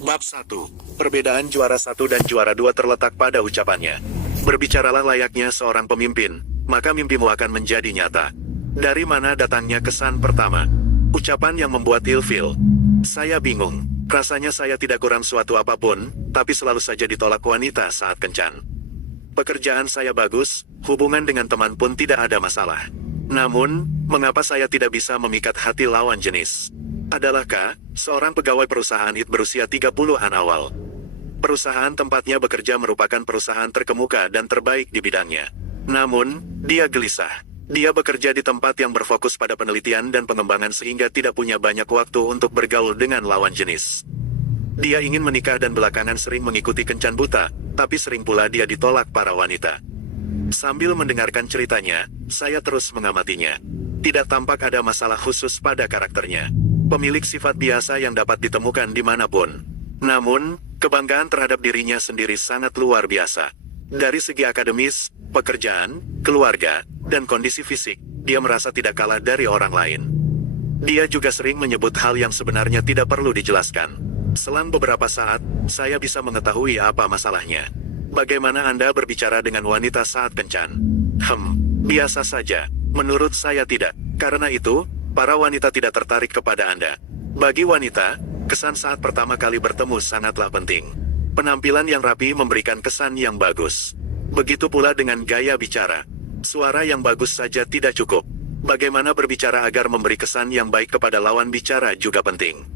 Bab 1. Perbedaan juara 1 dan juara 2 terletak pada ucapannya. Berbicaralah layaknya seorang pemimpin, maka mimpimu akan menjadi nyata. Dari mana datangnya kesan pertama? Ucapan yang membuat ilfil. Saya bingung. Rasanya saya tidak kurang suatu apapun, tapi selalu saja ditolak wanita saat kencan. Pekerjaan saya bagus, hubungan dengan teman pun tidak ada masalah. Namun, mengapa saya tidak bisa memikat hati lawan jenis? Adalahkah seorang pegawai perusahaan IT berusia 30-an awal? Perusahaan tempatnya bekerja merupakan perusahaan terkemuka dan terbaik di bidangnya. Namun, dia gelisah. Dia bekerja di tempat yang berfokus pada penelitian dan pengembangan sehingga tidak punya banyak waktu untuk bergaul dengan lawan jenis. Dia ingin menikah dan belakangan sering mengikuti kencan buta, tapi sering pula dia ditolak para wanita. Sambil mendengarkan ceritanya, saya terus mengamatinya. Tidak tampak ada masalah khusus pada karakternya. Pemilik sifat biasa yang dapat ditemukan dimanapun. Namun, kebanggaan terhadap dirinya sendiri sangat luar biasa. Dari segi akademis, pekerjaan, keluarga, dan kondisi fisik, dia merasa tidak kalah dari orang lain. Dia juga sering menyebut hal yang sebenarnya tidak perlu dijelaskan. Selang beberapa saat, saya bisa mengetahui apa masalahnya. Bagaimana Anda berbicara dengan wanita saat kencan? Biasa saja. Menurut saya tidak. Karena itu, para wanita tidak tertarik kepada Anda. Bagi wanita, kesan saat pertama kali bertemu sangatlah penting. Penampilan yang rapi memberikan kesan yang bagus. Begitu pula dengan gaya bicara. Suara yang bagus saja tidak cukup. Bagaimana berbicara agar memberi kesan yang baik kepada lawan bicara juga penting.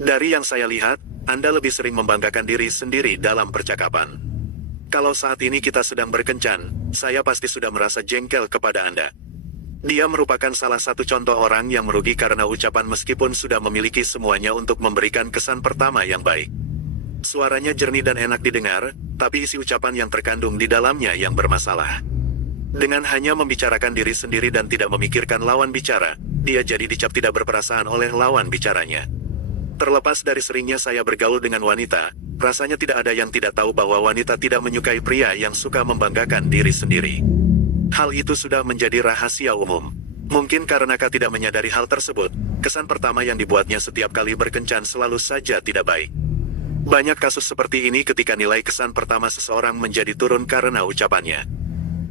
Dari yang saya lihat, Anda lebih sering membanggakan diri sendiri dalam percakapan. Kalau saat ini kita sedang berkencan, saya pasti sudah merasa jengkel kepada Anda. Dia merupakan salah satu contoh orang yang merugi karena ucapan meskipun sudah memiliki semuanya untuk memberikan kesan pertama yang baik. Suaranya jernih dan enak didengar, tapi isi ucapan yang terkandung di dalamnya yang bermasalah. Dengan hanya membicarakan diri sendiri dan tidak memikirkan lawan bicara, dia jadi dicap tidak berperasaan oleh lawan bicaranya. Terlepas dari seringnya saya bergaul dengan wanita, rasanya tidak ada yang tidak tahu bahwa wanita tidak menyukai pria yang suka membanggakan diri sendiri. Hal itu sudah menjadi rahasia umum. Mungkin karena Kak tidak menyadari hal tersebut, kesan pertama yang dibuatnya setiap kali berkencan selalu saja tidak baik. Banyak kasus seperti ini ketika nilai kesan pertama seseorang menjadi turun karena ucapannya.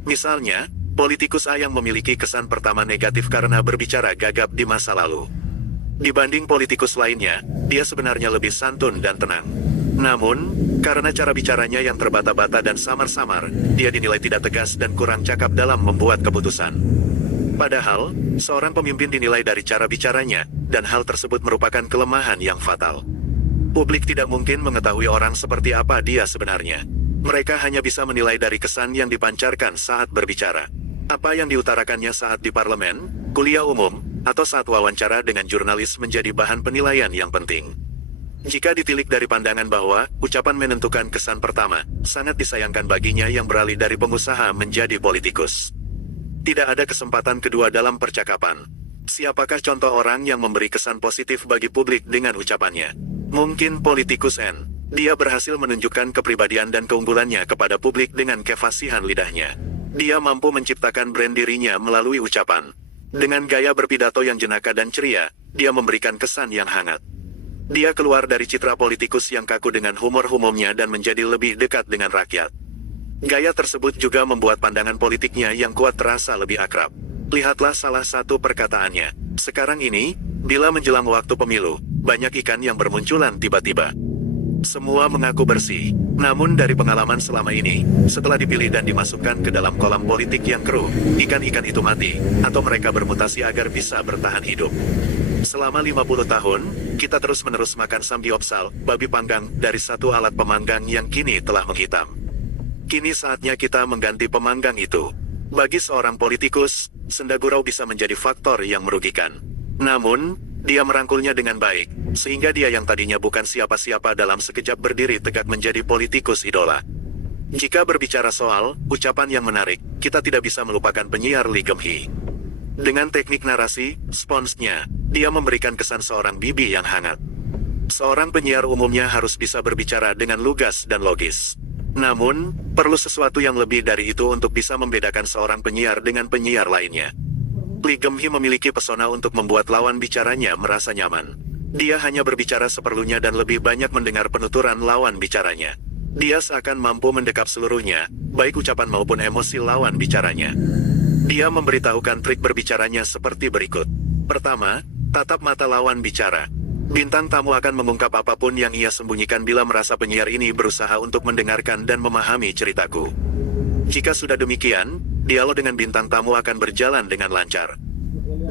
Misalnya, politikus A yang memiliki kesan pertama negatif karena berbicara gagap di masa lalu. Dibanding politikus lainnya, dia sebenarnya lebih santun dan tenang. Namun, karena cara bicaranya yang terbata-bata dan samar-samar, dia dinilai tidak tegas dan kurang cakap dalam membuat keputusan. Padahal, seorang pemimpin dinilai dari cara bicaranya, dan hal tersebut merupakan kelemahan yang fatal. Publik tidak mungkin mengetahui orang seperti apa dia sebenarnya. Mereka hanya bisa menilai dari kesan yang dipancarkan saat berbicara. Apa yang diutarakannya saat di parlemen, kuliah umum, atau saat wawancara dengan jurnalis menjadi bahan penilaian yang penting. Jika ditilik dari pandangan bahwa ucapan menentukan kesan pertama, sangat disayangkan baginya yang beralih dari pengusaha menjadi politikus. Tidak ada kesempatan kedua dalam percakapan. Siapakah contoh orang yang memberi kesan positif bagi publik dengan ucapannya? Mungkin politikus N. Dia berhasil menunjukkan kepribadian dan keunggulannya kepada publik dengan kefasihan lidahnya. Dia mampu menciptakan brand dirinya melalui ucapan. Dengan gaya berpidato yang jenaka dan ceria, dia memberikan kesan yang hangat. Dia keluar dari citra politikus yang kaku dengan humor-humornya dan menjadi lebih dekat dengan rakyat. Gaya tersebut juga membuat pandangan politiknya yang kuat terasa lebih akrab. Lihatlah salah satu perkataannya. Sekarang ini, bila menjelang waktu pemilu, banyak ikan yang bermunculan tiba-tiba. Semua mengaku bersih. Namun dari pengalaman selama ini, setelah dipilih dan dimasukkan ke dalam kolam politik yang keruh, ikan-ikan itu mati, atau mereka bermutasi agar bisa bertahan hidup. Selama 50 tahun, kita terus-menerus makan samgyeopsal, babi panggang, dari satu alat pemanggang yang kini telah menghitam. Kini saatnya kita mengganti pemanggang itu. Bagi seorang politikus, senda gurau bisa menjadi faktor yang merugikan. Namun, dia merangkulnya dengan baik, sehingga dia yang tadinya bukan siapa-siapa dalam sekejap berdiri tegak menjadi politikus idola. Jika berbicara soal ucapan yang menarik, kita tidak bisa melupakan penyiar Lee Geum-hee. Dengan teknik narasi, sponsnya, dia memberikan kesan seorang bibi yang hangat. Seorang penyiar umumnya harus bisa berbicara dengan lugas dan logis. Namun, perlu sesuatu yang lebih dari itu untuk bisa membedakan seorang penyiar dengan penyiar lainnya. Lee Geum-hee memiliki pesona untuk membuat lawan bicaranya merasa nyaman. Dia hanya berbicara seperlunya dan lebih banyak mendengar penuturan lawan bicaranya. Dia seakan mampu mendekap seluruhnya, baik ucapan maupun emosi lawan bicaranya. Dia memberitahukan trik berbicaranya seperti berikut. Pertama, tatap mata lawan bicara. Bintang tamu akan mengungkap apapun yang ia sembunyikan bila merasa penyiar ini berusaha untuk mendengarkan dan memahami ceritaku. Jika sudah demikian, dialog dengan bintang tamu akan berjalan dengan lancar.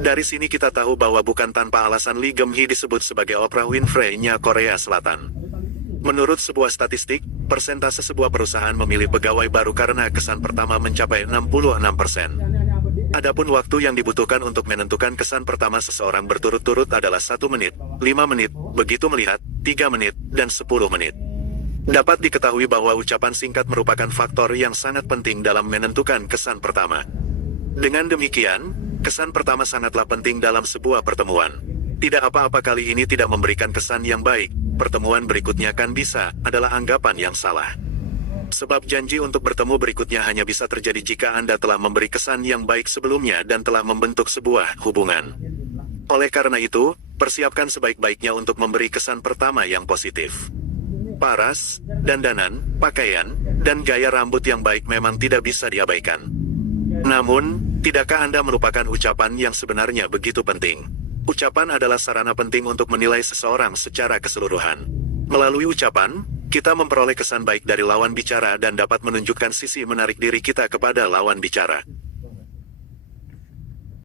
Dari sini kita tahu bahwa bukan tanpa alasan Lee Geum-hee disebut sebagai Oprah Winfrey-nya Korea Selatan. Menurut sebuah statistik, persentase sebuah perusahaan memilih pegawai baru karena kesan pertama mencapai 66%. Adapun waktu yang dibutuhkan untuk menentukan kesan pertama seseorang berturut-turut adalah 1 menit, 5 menit, begitu melihat, 3 menit, dan 10 menit. Dapat diketahui bahwa ucapan singkat merupakan faktor yang sangat penting dalam menentukan kesan pertama. Dengan demikian, kesan pertama sangatlah penting dalam sebuah pertemuan. Tidak apa-apa kali ini tidak memberikan kesan yang baik, pertemuan berikutnya kan bisa adalah anggapan yang salah. Sebab janji untuk bertemu berikutnya hanya bisa terjadi jika Anda telah memberi kesan yang baik sebelumnya dan telah membentuk sebuah hubungan. Oleh karena itu, persiapkan sebaik-baiknya untuk memberi kesan pertama yang positif. Paras, dandanan, pakaian, dan gaya rambut yang baik memang tidak bisa diabaikan. Namun, tidakkah Anda melupakan ucapan yang sebenarnya begitu penting? Ucapan adalah sarana penting untuk menilai seseorang secara keseluruhan. Melalui ucapan, kita memperoleh kesan baik dari lawan bicara dan dapat menunjukkan sisi menarik diri kita kepada lawan bicara.